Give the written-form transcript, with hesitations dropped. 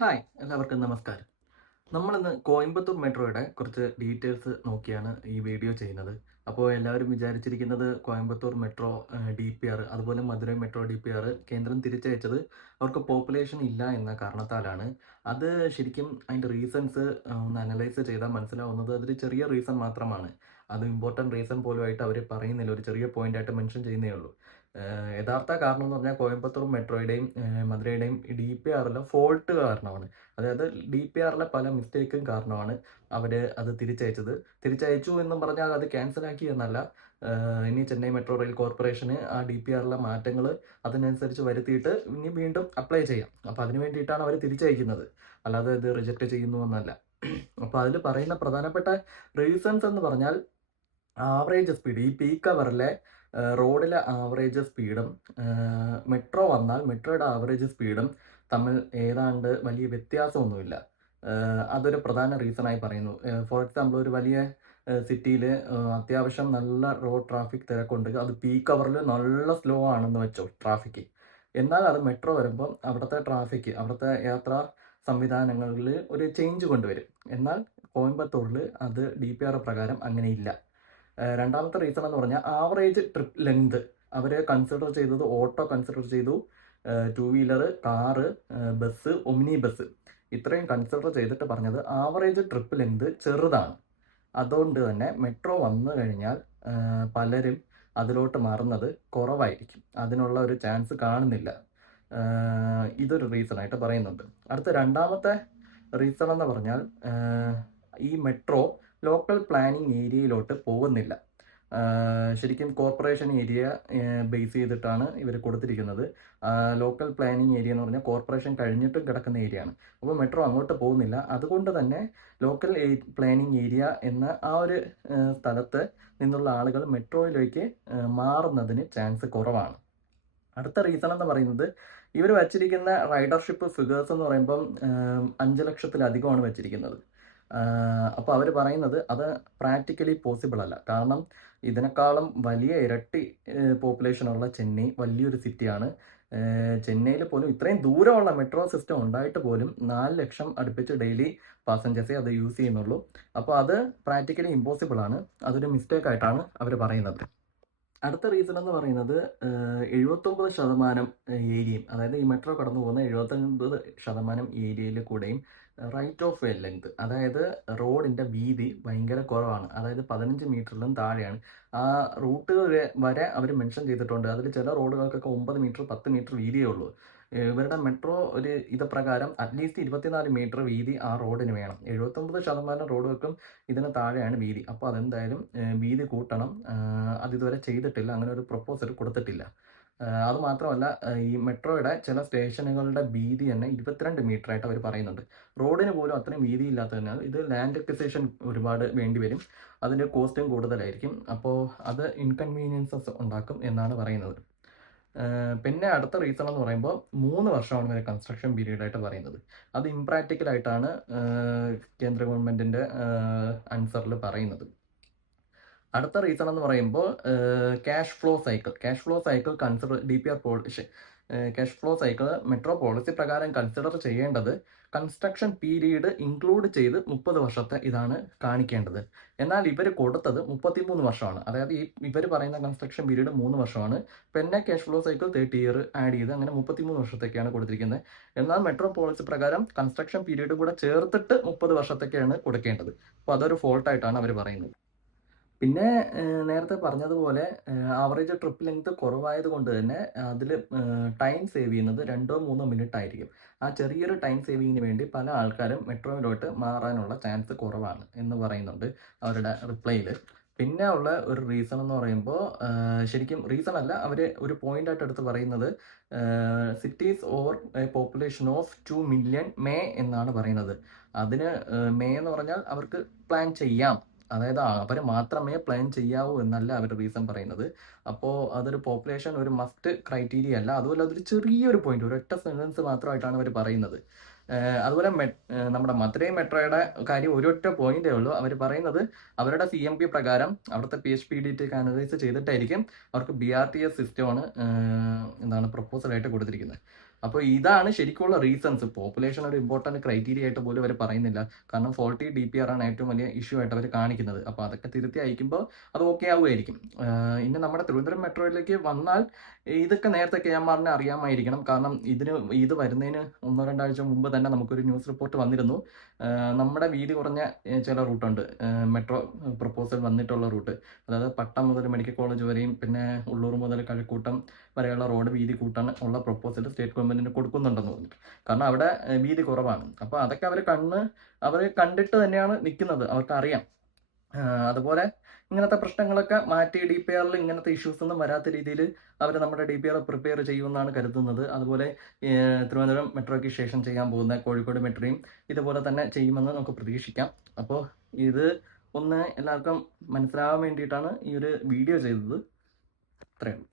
Hi എല്ലാവർക്കും നമസ്കാരം. നമ്മളിന്ന് കോയമ്പത്തൂർ മെട്രോയുടെ കുറച്ച് ഡീറ്റെയിൽസ് നോക്കിയാണ് ഈ വീഡിയോ ചെയ്യുന്നത്. അപ്പോൾ എല്ലാവരും വിചാരിച്ചിരിക്കുന്നത് കോയമ്പത്തൂർ മെട്രോ DPR അതുപോലെ മധുരൈ മെട്രോ DPR കേന്ദ്രം തിരിച്ചയച്ചത് അവർക്ക് പോപ്പുലേഷൻ ഇല്ല എന്ന കാരണത്താലാണ്. അത് ശരിക്കും അതിൻ്റെ റീസൺസ് ഒന്ന് അനലൈസ് ചെയ്താൽ മനസ്സിലാവുന്നത് അതൊരു ചെറിയ റീസൺ മാത്രമാണ്. അത് ഇമ്പോർട്ടൻറ്റ് റീസൺ പോലുമായിട്ട് അവർ പറയുന്നില്ല. ഒരു ചെറിയ പോയിന്റായിട്ട് മെൻഷൻ ചെയ്യുന്നേ ഉള്ളൂ. യഥാർത്ഥ കാരണം എന്ന് പറഞ്ഞാൽ കോയമ്പത്തൂർ മെട്രോയുടെയും മധുരയുടെയും DPRലെ ഫോൾട്ട് കാരണമാണ്. അതായത് DPRലെ പല മിസ്റ്റേക്കും കാരണമാണ് അവർ അത് തിരിച്ചയച്ചത്. തിരിച്ചയച്ചു എന്നും പറഞ്ഞാൽ അത് ക്യാൻസലാക്കി എന്നല്ല. ഇനി ചെന്നൈ മെട്രോ റെയിൽ കോർപ്പറേഷന് ആ DPRലെ മാറ്റങ്ങൾ അതിനനുസരിച്ച് വരുത്തിയിട്ട് ഇനി വീണ്ടും അപ്ലൈ ചെയ്യാം. അപ്പോൾ അതിന് വേണ്ടിയിട്ടാണ് അവർ തിരിച്ചയക്കുന്നത്. അല്ലാതെ ഇത് റിജക്റ്റ് ചെയ്യുന്നു എന്നല്ല. അപ്പോൾ അതിൽ പറയുന്ന പ്രധാനപ്പെട്ട റീസൺസ് എന്ന് പറഞ്ഞാൽ ആവറേജ് സ്പീഡ് ഈ പീക്ക് അവറിലെ റോഡിലെ ആവറേജ് സ്പീഡും മെട്രോ വന്നാൽ മെട്രോയുടെ ആവറേജ് സ്പീഡും തമ്മിൽ ഏതാണ്ട് വലിയ വ്യത്യാസമൊന്നുമില്ല. അതൊരു പ്രധാന റീസണായി പറയുന്നു. ഫോർ എക്സാമ്പിൾ ഒരു വലിയ സിറ്റിയിൽ അത്യാവശ്യം നല്ല റോഡ് ട്രാഫിക് തിരക്കുണ്ട്. അത് പീക്ക് അവറിൽ നല്ല സ്ലോ ആണെന്ന് വെച്ചോ ട്രാഫിക്. എന്നാൽ അത് മെട്രോ വരുമ്പം അവിടുത്തെ യാത്രാ സംവിധാനങ്ങളിൽ ഒരു ചേഞ്ച് കൊണ്ടുവരും. എന്നാൽ കോയമ്പത്തൂരിൽ അത് DPR പ്രകാരം അങ്ങനെയില്ല. രണ്ടാമത്തെ റീസൺ എന്ന് പറഞ്ഞാൽ ആവറേജ് ട്രിപ്പ് ലെങ്ത് അവർ കൺസിഡർ ചെയ്തത് ഓട്ടോ കൺസിഡർ ചെയ്തു, two wheeler, car, bus, Omni bus ഇത്രയും കൺസിഡർ ചെയ്തിട്ട് പറഞ്ഞത് ആവറേജ് ട്രിപ്പ് ലെങ്ത് ചെറുതാണ്. അതുകൊണ്ട് തന്നെ മെട്രോ വന്നു കഴിഞ്ഞാൽ പലരും അതിലോട്ട് മാറുന്നത് കുറവായിരിക്കും. അതിനുള്ള ഒരു ചാൻസ് കാണുന്നില്ല. ഇതൊരു റീസൺ ആയിട്ട് പറയുന്നുണ്ട്. അടുത്ത രണ്ടാമത്തെ റീസൺ എന്ന് പറഞ്ഞാൽ ഈ മെട്രോ ലോക്കൽ പ്ലാനിങ് ഏരിയയിലോട്ട് പോകുന്നില്ല. ശരിക്കും കോർപ്പറേഷൻ ഏരിയ ബേസ് ചെയ്തിട്ടാണ് ഇവർ കൊടുത്തിരിക്കുന്നത്. ലോക്കൽ പ്ലാനിങ് ഏരിയ എന്ന് പറഞ്ഞാൽ കോർപ്പറേഷൻ കഴിഞ്ഞിട്ടും കിടക്കുന്ന ഏരിയ ആണ്. അപ്പോൾ മെട്രോ അങ്ങോട്ട് പോകുന്നില്ല. അതുകൊണ്ട് തന്നെ ലോക്കൽ പ്ലാനിങ് ഏരിയ എന്ന ആ ഒരു സ്ഥലത്ത് നിന്നുള്ള ആളുകൾ മെട്രോയിലേക്ക് മാറുന്നതിന് ചാൻസ് കുറവാണ്. അടുത്ത റീസൺ എന്ന് പറയുന്നത് ഇവർ വച്ചിരിക്കുന്ന റൈഡർഷിപ്പ് ഫിഗേഴ്സ് എന്ന് പറയുമ്പം 5 ലക്ഷത്തിലധികമാണ് വെച്ചിരിക്കുന്നത്. അപ്പോൾ അവർ പറയുന്നത് അത് പ്രാക്ടിക്കലി പോസിബിൾ അല്ല. കാരണം ഇതിനേക്കാളും വലിയ ഇരട്ടി പോപ്പുലേഷനുള്ള ചെന്നൈ വലിയൊരു സിറ്റിയാണ്. ചെന്നൈയിൽ പോലും ഇത്രയും ദൂരമുള്ള മെട്രോ സിസ്റ്റം ഉണ്ടായിട്ട് പോലും 4 ലക്ഷം അടുപ്പിച്ച് ഡെയിലി പാസഞ്ചേഴ്സേ അത് യൂസ് ചെയ്യുന്നുള്ളൂ. അപ്പോൾ അത് പ്രാക്ടിക്കലി ഇമ്പോസിബിൾ ആണ്. അതൊരു മിസ്റ്റേക്ക് ആയിട്ടാണ് അവർ പറയുന്നത്. അടുത്ത റീസൺ എന്ന് പറയുന്നത് 79% ഏരിയയും, അതായത് ഈ മെട്രോ കടന്നു പോകുന്ന 79% ഏരിയയിൽ കൂടെയും റൈറ്റ് ഓഫ് വേ ലെങ്ത്, അതായത് റോഡിൻ്റെ വീതി ഭയങ്കര കുറവാണ്. അതായത് 15 മീറ്ററിലും താഴെയാണ്. ആ റൂട്ട് വരെ അവർ മെൻഷൻ ചെയ്തിട്ടുണ്ട്. അതിൽ ചില റോഡുകൾക്കൊക്കെ 9 മീറ്റർ 10 മീറ്റർ വീതിയേ ഉള്ളൂ. ഇവരുടെ മെട്രോ ഒരു ഇത് പ്രകാരം അറ്റ്ലീസ്റ്റ് 24 മീറ്റർ വീതി ആ റോഡിന് വേണം. 79% റോഡുകൾക്കും ഇതിന് താഴെയാണ് വീതി. അപ്പോൾ അതെന്തായാലും വീതി കൂട്ടണം. അതിതുവരെ ചെയ്തിട്ടില്ല. അങ്ങനെ ഒരു പ്രപ്പോസൽ കൊടുത്തിട്ടില്ല. അതുമാത്രമല്ല, ഈ മെട്രോയുടെ ചില സ്റ്റേഷനുകളുടെ വീതി തന്നെ 22 മീറ്റർ ആയിട്ട് അവർ പറയുന്നുണ്ട്. റോഡിന് പോലും അത്രയും വീതി ഇല്ലാത്തതിനാൽ ഇത് ലാൻഡ് അക്വിസിഷൻ ഒരുപാട് വേണ്ടിവരും. അതിൻ്റെ കോസ്റ്റും കൂടുതലായിരിക്കും. അപ്പോൾ അത് ഇൻകൺവീനിയൻസസ് ഉണ്ടാക്കും എന്നാണ് പറയുന്നത്. പിന്നെ അടുത്ത റീസൺ എന്ന് പറയുമ്പോൾ 3 വർഷമാണ് ഇവരെ കൺസ്ട്രക്ഷൻ പീരീഡ് ആയിട്ട് പറയുന്നത്. അത് ഇംപ്രാക്ടിക്കൽ ആയിട്ടാണ് കേന്ദ്ര ഗവൺമെൻറ്റിൻ്റെ ആൻസറിൽ പറയുന്നത്. അടുത്ത റീസൺ എന്ന് പറയുമ്പോൾ cash flow cycle consider cash flow cycle metro policy പ്രകാരം കൺസിഡർ ചെയ്യേണ്ടത് കൺസ്ട്രക്ഷൻ പീരീഡ് ഇൻക്ലൂഡ് ചെയ്ത് 30 വർഷത്തെ ഇതാണ് കാണിക്കേണ്ടത്. എന്നാൽ ഇവർ കൊടുത്തത് 33 വർഷമാണ്. അതായത് ഇവർ പറയുന്ന കൺസ്ട്രക്ഷൻ പീരീഡ് 3 വർഷമാണ്. പിന്നെ cash flow cycle 30 year add ചെയ്ത് അങ്ങനെ 33 വർഷത്തേക്കാണ് കൊടുത്തിരിക്കുന്നത്. എന്നാൽ മെട്രോ പോളിസി പ്രകാരം കൺസ്ട്രക്ഷൻ പീരീഡ് കൂടെ ചേർത്തിട്ട് 30 വർഷത്തേക്കാണ് കൊടുക്കേണ്ടത്. അപ്പോൾ അതൊരു ഫോൾട്ടായിട്ടാണ് അവർ പറയുന്നത്. പിന്നെ നേരത്തെ പറഞ്ഞതുപോലെ ആവറേജ് ട്രിപ്പ് ലെങ്ത് കുറവായത് കൊണ്ട് തന്നെ അതിൽ ടൈം സേവ് ചെയ്യുന്നത് 2-3 മിനിറ്റ് ആയിരിക്കും. ആ ചെറിയൊരു ടൈം സേവിങ്ങിന് വേണ്ടി പല ആൾക്കാരും മെട്രോയിലോട്ട് മാറാനുള്ള ചാൻസ് കുറവാണ് എന്ന് പറയുന്നുണ്ട് അവരുടെ റിപ്ലൈയിൽ. പിന്നെ ഉള്ള ഒരു റീസൺ എന്ന് പറയുമ്പോൾ ശരിക്കും റീസൺ അല്ല, അവർ ഒരു പോയിന്റ് ആയിട്ട് എടുത്ത് പറയുന്നത് cities over a population of 2 million മേ എന്നാണ് പറയുന്നത്. അതിന് മേ എന്ന് പറഞ്ഞാൽ അവർക്ക് പ്ലാൻ ചെയ്യാം. അതായത് അവർ മാത്രമേ പ്ലാൻ ചെയ്യാവൂ എന്നല്ല അവർ റീസൺ പറയുന്നത്. അപ്പോൾ അതൊരു പോപ്പുലേഷൻ ഒരു മസ്റ്റ് ക്രൈറ്റീരിയ അല്ല. അതുപോലെ അതൊരു ചെറിയൊരു പോയിന്റ്, ഒരൊറ്റ സെൻറ്റൻസ് മാത്രമായിട്ടാണ് അവർ പറയുന്നത്. അതുപോലെ നമ്മുടെ മധുരൈ മെട്രോയുടെ കാര്യം ഒരൊറ്റ പോയിന്റേ ഉള്ളൂ. അവർ പറയുന്നത് അവരുടെ CMP പ്രകാരം അവിടുത്തെ PHPDT അനലൈസ് ചെയ്തിട്ടായിരിക്കും അവർക്ക് BRTS സിസ്റ്റമാണ് പ്രപ്പോസലായിട്ട് കൊടുത്തിരിക്കുന്നത്. അപ്പോൾ ഇതാണ് ശരിക്കുള്ള റീസൺസ്. പോപ്പുലേഷൻ ഒരു ഇമ്പോർട്ടൻറ്റ് ക്രൈറ്റീരിയ ആയിട്ട് പോലും അവർ പറയുന്നില്ല. കാരണം ഫോൾട്ടി DPR ആണ് ഏറ്റവും വലിയ ഇഷ്യൂ ആയിട്ട് അവർ കാണിക്കുന്നത്. അപ്പോൾ അതൊക്കെ തിരുത്തി അയക്കുമ്പോൾ അത് ഓക്കെ ആവുമായിരിക്കും. ഇനി നമ്മുടെ തിരുവനന്തപുരം മെട്രോയിലേക്ക് വന്നാൽ ഇതൊക്കെ നേരത്തെ KMRനെ അറിയാമായിരിക്കണം. കാരണം ഇത് വരുന്നതിന് 1-2 ആഴ്ച മുമ്പ് തന്നെ നമുക്കൊരു ന്യൂസ് റിപ്പോർട്ട് വന്നിരുന്നു. നമ്മുടെ വീതി കുറഞ്ഞ ചില റൂട്ടുണ്ട്, മെട്രോ പ്രപ്പോസൽ വന്നിട്ടുള്ള റൂട്ട്. അതായത് പട്ടം മുതൽ മെഡിക്കൽ കോളേജ് വരെയും പിന്നെ ഉള്ളൂർ മുതൽ കഴക്കൂട്ടം വരെയുള്ള റോഡ് വീതി കൂട്ടാൻ ഉള്ള പ്രപ്പോസൽ സ്റ്റേറ്റ് ഗവൺമെന്റിന് കൊടുക്കുന്നുണ്ടെന്ന് പറഞ്ഞിട്ട്. കാരണം അവിടെ വീതി കുറവാണ്. അപ്പോൾ അതൊക്കെ അവർ കണ്ടിട്ട് തന്നെയാണ് നിൽക്കുന്നത്, അവർക്കറിയാം. അതുപോലെ ഇങ്ങനത്തെ പ്രശ്നങ്ങളൊക്കെ മാറ്റി DPRൽ ഇങ്ങനത്തെ ഇഷ്യൂസ് ഒന്നും വരാത്ത രീതിയിൽ അവർ നമ്മുടെ DPR പ്രിപ്പയർ ചെയ്യുമെന്നാണ് കരുതുന്നത്. അതുപോലെ തിരുവനന്തപുരം മെട്രോയ്ക്ക് ശേഷം ചെയ്യാൻ പോകുന്ന കോഴിക്കോട് മെട്രോയും ഇതുപോലെ തന്നെ ചെയ്യുമെന്ന് നമുക്ക് പ്രതീക്ഷിക്കാം. അപ്പോൾ ഇത് ഒന്ന് എല്ലാവർക്കും മനസ്സിലാവാൻ വേണ്ടിയിട്ടാണ് ഈ ഒരു വീഡിയോ ചെയ്തത്. അത്രയേ ഉള്ളൂ.